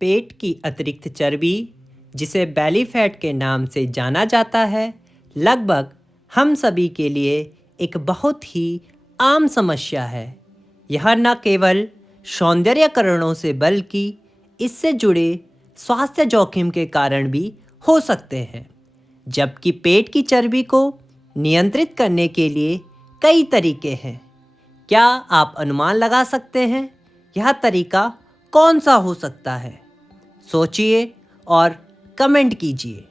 पेट की अतिरिक्त चर्बी, जिसे बेली फैट के नाम से जाना जाता है, लगभग हम सभी के लिए एक बहुत ही आम समस्या है। यह न केवल सौंदर्यकरणों से बल्कि इससे जुड़े स्वास्थ्य जोखिम के कारण भी हो सकते हैं। जबकि पेट की चर्बी को नियंत्रित करने के लिए कई तरीके हैं। क्या आप अनुमान लगा सकते हैं यह तरीका कौन सा हो सकता है? सोचिए और कमेंट कीजिए।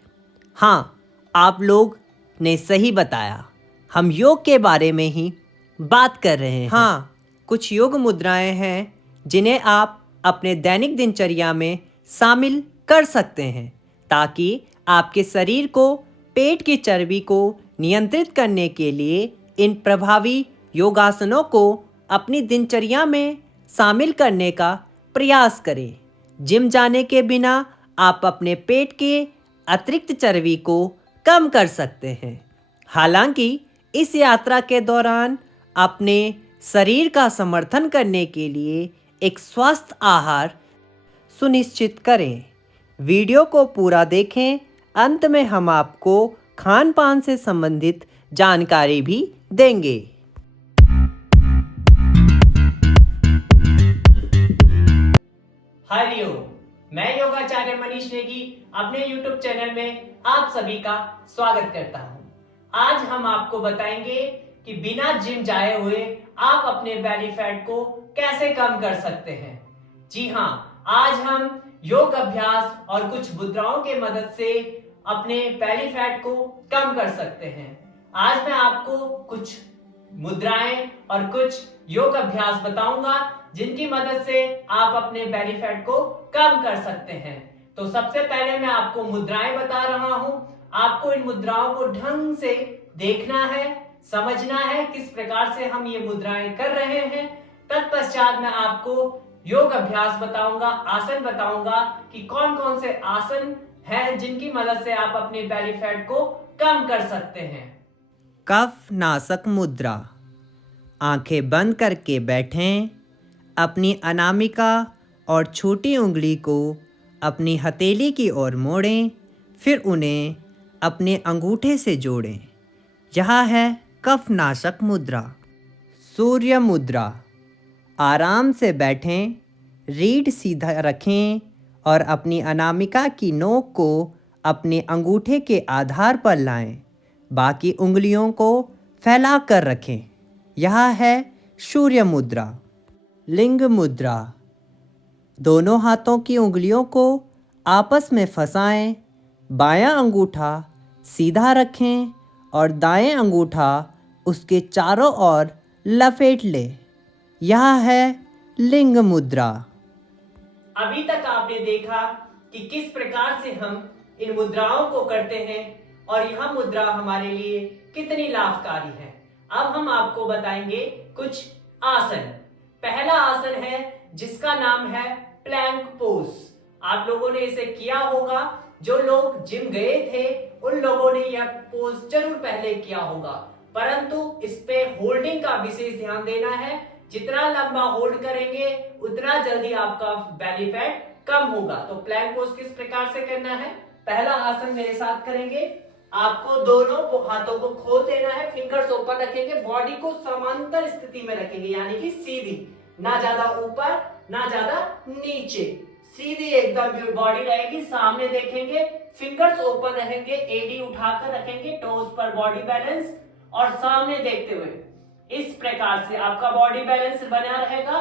हाँ, आप लोग ने सही बताया। हम योग के बारे में ही बात कर रहे हैं। हाँ, कुछ योग मुद्राएं हैं जिन्हें आप अपने दैनिक दिनचर्या में शामिल कर सकते हैं ताकि आपके शरीर को पेट की चर्बी को नियंत्रित करने के लिए इन प्रभावी योगासनों को अपनी दिनचर्या में शामिल करने का प्रयास करें। जिम जाने के बिना आप अपने पेट के अतिरिक्त चर्बी को कम कर सकते हैं। हालांकि इस यात्रा के दौरान अपने शरीर का समर्थन करने के लिए एक स्वस्थ आहार सुनिश्चित करें। वीडियो को पूरा देखें। अंत में हम आपको खान पान से संबंधित जानकारी भी देंगे। हरिओम, मैं योगाचार्य मनीष नेगी अपने YouTube चैनल में आप सभी का स्वागत करता हूं। आज हम आपको बताएंगे कि बिना जिम जाए हुए आप अपने बेली फैट को कैसे कम कर सकते हैं। जी हाँ, आज हम योग अभ्यास और कुछ मुद्राओं के मदद से अपने बेली फैट को कम कर सकते हैं। आज मैं आपको कुछ मुद्राएं और कुछ योग अभ्यास बताऊंगा जिनकी मदद से आप अपने बेली फैट को कम कर सकते हैं। तो सबसे पहले मैं आपको मुद्राएं बता रहा हूं। आपको इन मुद्राओं को ढंग से देखना है, समझना है किस प्रकार से हम ये मुद्राएं कर रहे हैं। तत्पश्चात मैं आपको योग अभ्यास बताऊंगा, आसन बताऊंगा कि कौन कौन से आसन हैं जिनकी मदद से आप अपने बेली फैट को कम कर सकते हैं। कफ नासक मुद्रा। आंखें बंद करके बैठें। अपनी अनामिका और छोटी उंगली को अपनी हथेली की ओर मोड़ें, फिर उन्हें अपने अंगूठे से जोड़ें। यह है कफ नाशक मुद्रा। सूर्य मुद्रा। आराम से बैठें, रीढ़ सीधा रखें और अपनी अनामिका की नोक को अपने अंगूठे के आधार पर लाएं। बाकी उंगलियों को फैला कर रखें। यह है सूर्य मुद्रा। लिंग मुद्रा। दोनों हाथों की उंगलियों को आपस में फंसाएं। बायां अंगूठा सीधा रखें और दाएं अंगूठा उसके चारों ओर लपेट लें। यह है लिंग मुद्रा। अभी तक आपने देखा कि किस प्रकार से हम इन मुद्राओं को करते हैं और यह मुद्रा हमारे लिए कितनी लाभकारी है। अब हम आपको बताएंगे कुछ आसन। पहला आसन है जिसका नाम है प्लैंक पोज। आप लोगों ने इसे किया होगा। जो लोग जिम गए थे उन लोगों ने यह पोज जरूर पहले किया होगा, परंतु इस पे होल्डिंग का विशेष ध्यान देना है। जितना लंबा होल्ड करेंगे उतना जल्दी आपका बेली फैट कम होगा। तो प्लैंक पोज किस प्रकार से करना है? पहला आसन मेरे साथ करेंगे। आपको दोनों हाथों को खोल देना है, फिंगर्स ओपन रखेंगे, बॉडी को समांतर स्थिति में रखेंगे यानी कि सीधी, ना ज्यादा ऊपर ना ज्यादा नीचे, सीधी एकदम बॉडी रहेगी। सामने देखेंगे, फिंगर्स ओपन रहेंगे, एडी उठाकर रखेंगे, टोज पर बॉडी बैलेंस और सामने देखते हुए इस प्रकार से आपका बॉडी बैलेंस बना रहेगा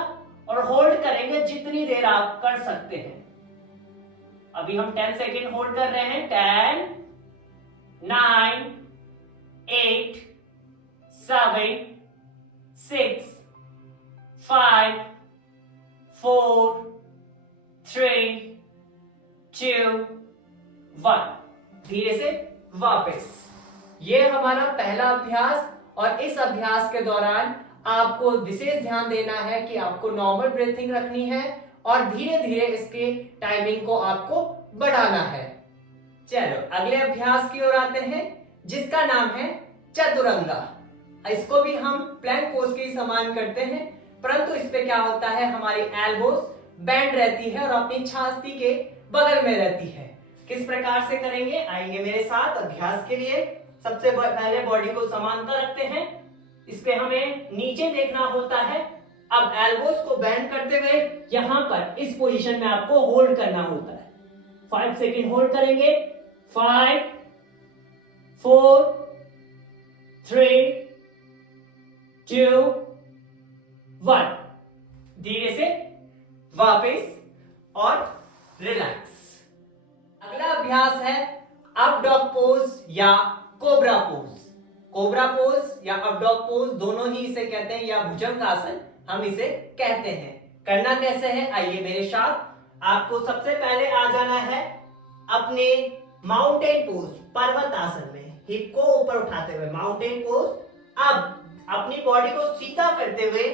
और होल्ड करेंगे जितनी देर आप कर सकते हैं। अभी हम 10 सेकेंड होल्ड कर रहे हैं। 10, 9, 8, 7, 6, 5, 4, 3, 2, 1। धीरे से वापस। ये हमारा पहला अभ्यास और इस अभ्यास के दौरान आपको विशेष ध्यान देना है कि आपको नॉर्मल ब्रीथिंग रखनी है और धीरे धीरे इसके टाइमिंग को आपको बढ़ाना है। चलो अगले अभ्यास की ओर आते हैं जिसका नाम है चतुरंगा। इसको भी हम प्लैंक पोज के समान करते हैं, परंतु इस पे क्या होता है, हमारी एल्बोस बैंड रहती है और अपनी छाती के बगल में रहती है। किस प्रकार से करेंगे, आइए मेरे साथ अभ्यास के लिए। सबसे पहले बॉडी को समांतर रखते हैं, इस पे हमें नीचे देखना होता है। अब एल्बोस को बेंड करते हुए यहां पर इस पोजीशन में आपको होल्ड करना होता है। 5 सेकेंड होल्ड करेंगे। 5 4 3 2 1। धीरे से वापस और रिलैक्स। अगला अभ्यास है अप डॉग पोज या कोबरा पोज। कोबरा पोज या अप डॉग पोज दोनों ही इसे कहते हैं, या भुजंग आसन हम इसे कहते हैं। करना कैसे है, आइए मेरे साथ। आपको सबसे पहले आ जाना है अपने माउंटेन पोज, पर्वत आसन में। हिप को ऊपर उठाते हुए माउंटेन पोज। अब अपनी बॉडी को सीधा करते हुए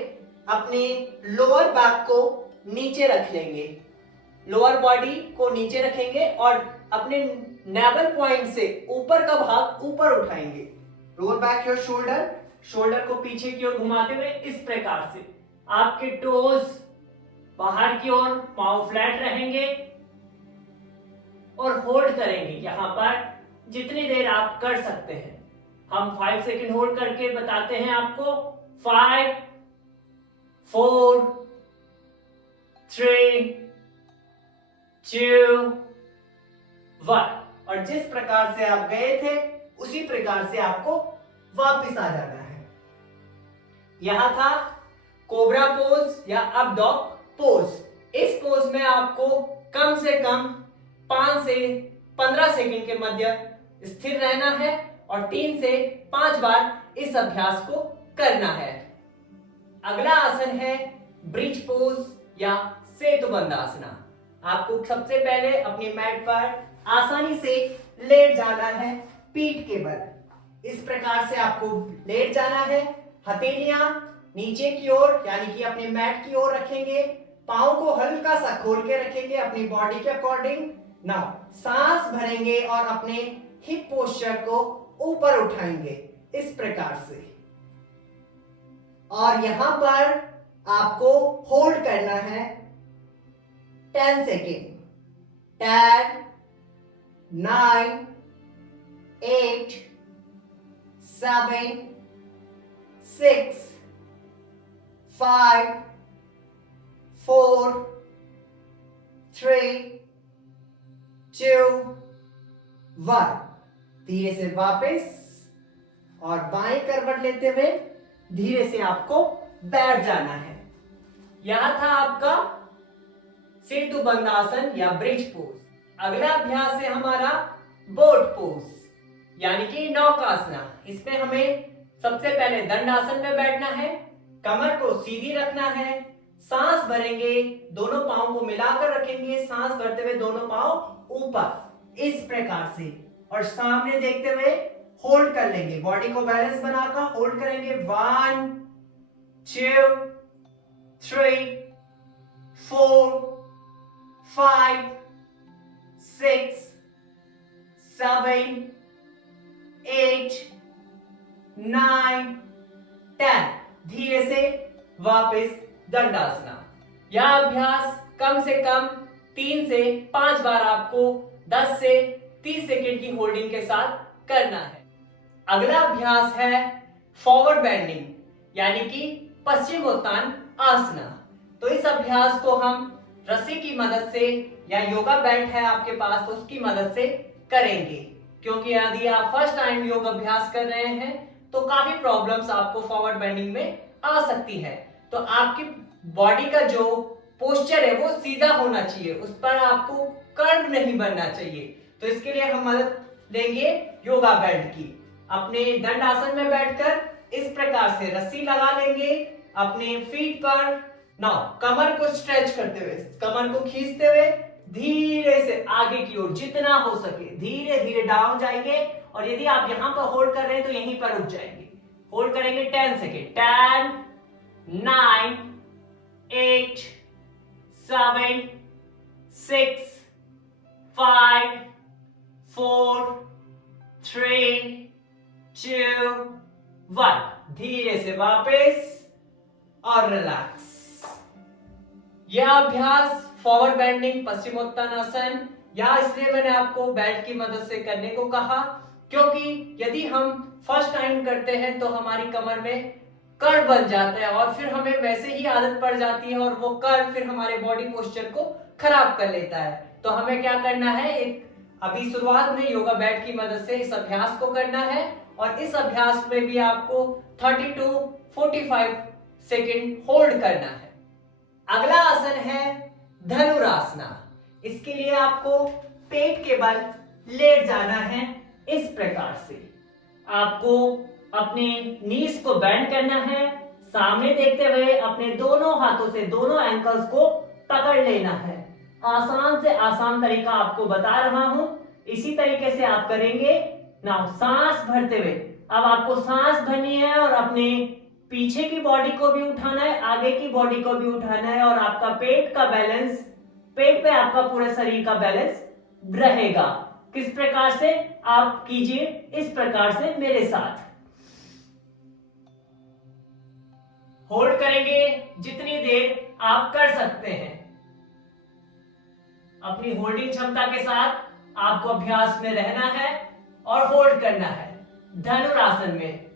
अपने लोअर बैक को नीचे रख लेंगे। लोअर बॉडी को नीचे रखेंगे और अपने नेवल पॉइंट से ऊपर का भाग ऊपर उठाएंगे। Roll back your shoulder, shoulder को पीछे की ओर घुमाते हुए इस प्रकार से आपके टोज बाहर की ओर, पांव फ्लैट रहेंगे और होल्ड करेंगे यहां पर जितनी देर आप कर सकते हैं। हम 5 सेकेंड होल्ड करके बताते हैं आपको। 5 4 3 2 1। और जिस प्रकार से आप गए थे उसी प्रकार से आपको वापस आ जाना है। यह था कोबरा पोज या अप डॉग पोज। इस पोज में आपको कम से कम 5 से 15 सेकंड के मध्य स्थिर रहना है और 3 से 5 बार इस अभ्यास को करना है। अगला आसन है ब्रिज पोज या सेतुबंध आसना। आपको सबसे पहले अपनी मैट पर आसानी से लेट जाना है, पीठ के बल। इस प्रकार से आपको लेट जाना है। हथेलियां नीचे की ओर यानी कि अपने मैट की ओर रखेंगे। पांव को हल्का सा खोल के रखेंगे अपनी बॉडी के अकॉर्डिंग। नाउ सांस भरेंगे और अपने हिप पोस्चर को ऊपर उठाएंगे इस प्रकार से। और यहां पर आपको होल्ड करना है 10 सेकेंड। 10 9 8 7 6 5 4 3 2 1। धीरे से वापस और बाएं करवट लेते हुए धीरे से आपको बैठ जाना है। यह था आपका सेतुबंध आसन या ब्रिज पोज। अगला अभ्यास है हमारा बोट पोज यानी कि नौकासना। इसमें हमें सबसे पहले दंडासन में बैठना है, कमर को सीधी रखना है, सांस भरेंगे, दोनों पांव को मिलाकर रखेंगे, सांस भरते हुए दोनों पांव ऊपर इस प्रकार से और सामने देखते हुए होल्ड कर लेंगे। बॉडी को बैलेंस बनाकर होल्ड करेंगे। 1 2 3 4 5 6 7 8 9 10। धीरे से वापस दंडासना। यह अभ्यास कम से कम 3 से 5 बार आपको 10 से 30 सेकेंड की होल्डिंग के साथ करना है। अगला अभ्यास है फॉरवर्ड बेंडिंग यानी कि पश्चिमोत्तान आसना। तो इस अभ्यास को हम रस्सी की मदद से या योगा बैंड है आपके पास तो उसकी मदद से करेंगे, क्योंकि यदि आप फर्स्ट टाइम योग अभ्यास कर रहे हैं तो काफी प्रॉब्लम्स आपको फॉरवर्ड बेंडिंग में आ सकती है। तो आपकी बॉडी का जो पोस्चर है वो सीधा होना चाहिए, उस पर आपको कर्व नहीं बनना चाहिए। तो इसके लिए हम मदद लेंगे योगा बैंड की। अपने दंड आसन में बैठकर इस प्रकार से रस्सी लगा लेंगे अपने फीट पर। नाउ कमर को स्ट्रेच करते हुए, कमर को खींचते हुए धीरे से आगे की ओर जितना हो सके धीरे धीरे डाउन जाएंगे। और यदि आप यहां पर होल्ड कर रहे हैं तो यहीं पर रुक जाएंगे। होल्ड करेंगे 10 सेकेंड। 10 9 8 7 6 5 4 3 2 1। धीरे से वापस और रिलैक्स। यह अभ्यास फॉरवर्ड बेंडिंग पश्चिमोत्तानासन या इसलिए मैंने आपको बेल्ट की मदद से करने को कहा क्योंकि यदि हम फर्स्ट टाइम करते हैं तो हमारी कमर में कर्व बन जाता है और फिर हमें वैसे ही आदत पड़ जाती है और वो कर्व फिर हमारे बॉडी पोस्चर को खराब कर लेता है। तो हमें क्या करना है, एक अभी शुरुआत में योगा बैट की मदद से इस अभ्यास को करना है और इस अभ्यास में भी आपको 30 to 45 सेकेंड होल्ड करना है। अगला आसन है धनुरासना। इसके लिए आपको पेट के बल लेट जाना है इस प्रकार से। आपको अपने नीज को बेंड करना है, सामने देखते हुए अपने दोनों हाथों से दोनों एंकल्स को पकड़ लेना है। आसान से आसान तरीका आपको बता रहा हूं, इसी तरीके से आप करेंगे। नाउ सांस भरते हुए अब आपको सांस भरनी है और अपने पीछे की बॉडी को भी उठाना है, आगे की बॉडी को भी उठाना है और आपका पेट का बैलेंस, पेट पे आपका पूरे शरीर का बैलेंस रहेगा। किस प्रकार से आप कीजिए, इस प्रकार से मेरे साथ होल्ड करेंगे जितनी देर आप कर सकते हैं। अपनी होल्डिंग क्षमता के साथ आपको अभ्यास में रहना है और होल्ड करना है। धनुरासन में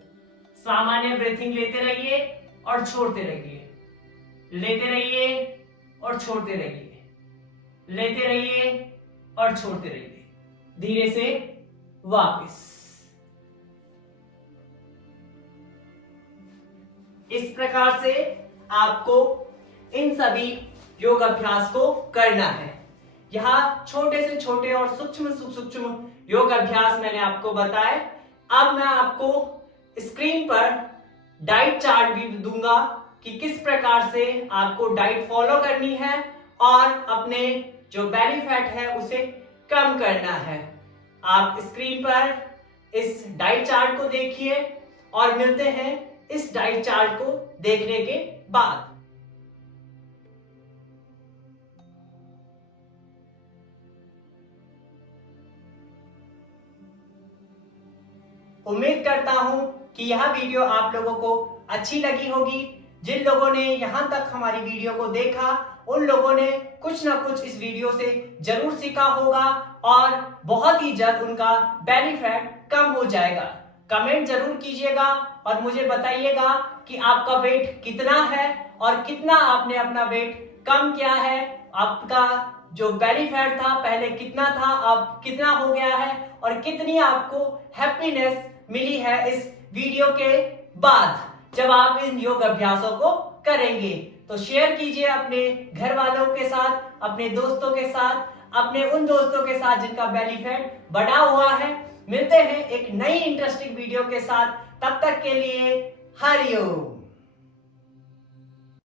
सामान्य ब्रीथिंग लेते रहिए और छोड़ते रहिए, लेते रहिए और छोड़ते रहिए, लेते रहिए और छोड़ते रहिए। धीरे से वापस। इस प्रकार से आपको इन सभी योग अभ्यास को करना है। यहाँ छोटे से छोटे और सूक्ष्म योग अभ्यास मैंने आपको बताए। अब मैं आपको स्क्रीन पर डाइट चार्ट भी दूंगा कि किस प्रकार से आपको डाइट फॉलो करनी है और अपने जो बेली फैट है उसे कम करना है। आप स्क्रीन पर इस डाइट चार्ट को देखिए और मिलते हैं इस डाइट चार्ट को देखने के बाद। उम्मीद करता हूं कि यह वीडियो आप लोगों को अच्छी लगी होगी। जिन लोगों ने यहां तक हमारी वीडियो को देखा उन लोगों ने कुछ ना कुछ इस वीडियो से जरूर सीखा होगा और बहुत ही जल्द उनका बेली फैट कम हो जाएगा। कमेंट जरूर कीजिएगा और मुझे बताइएगा कि आपका वेट कितना है और कितना आपने अपना वेट कम किया है। आपका जो बेली फैट था पहले कितना था, अब कितना हो गया है और कितनी आपको हैप्पीनेस मिली है इस वीडियो के बाद जब आप इन योग अभ्यासों को करेंगे। तो शेयर कीजिए अपने घर वालों के साथ, अपने दोस्तों के साथ, अपने उन दोस्तों के साथ जिनका बेली फैट बढ़ा हुआ है। मिलते हैं एक नई इंटरेस्टिंग वीडियो के साथ, तब तक के लिए हरिओम।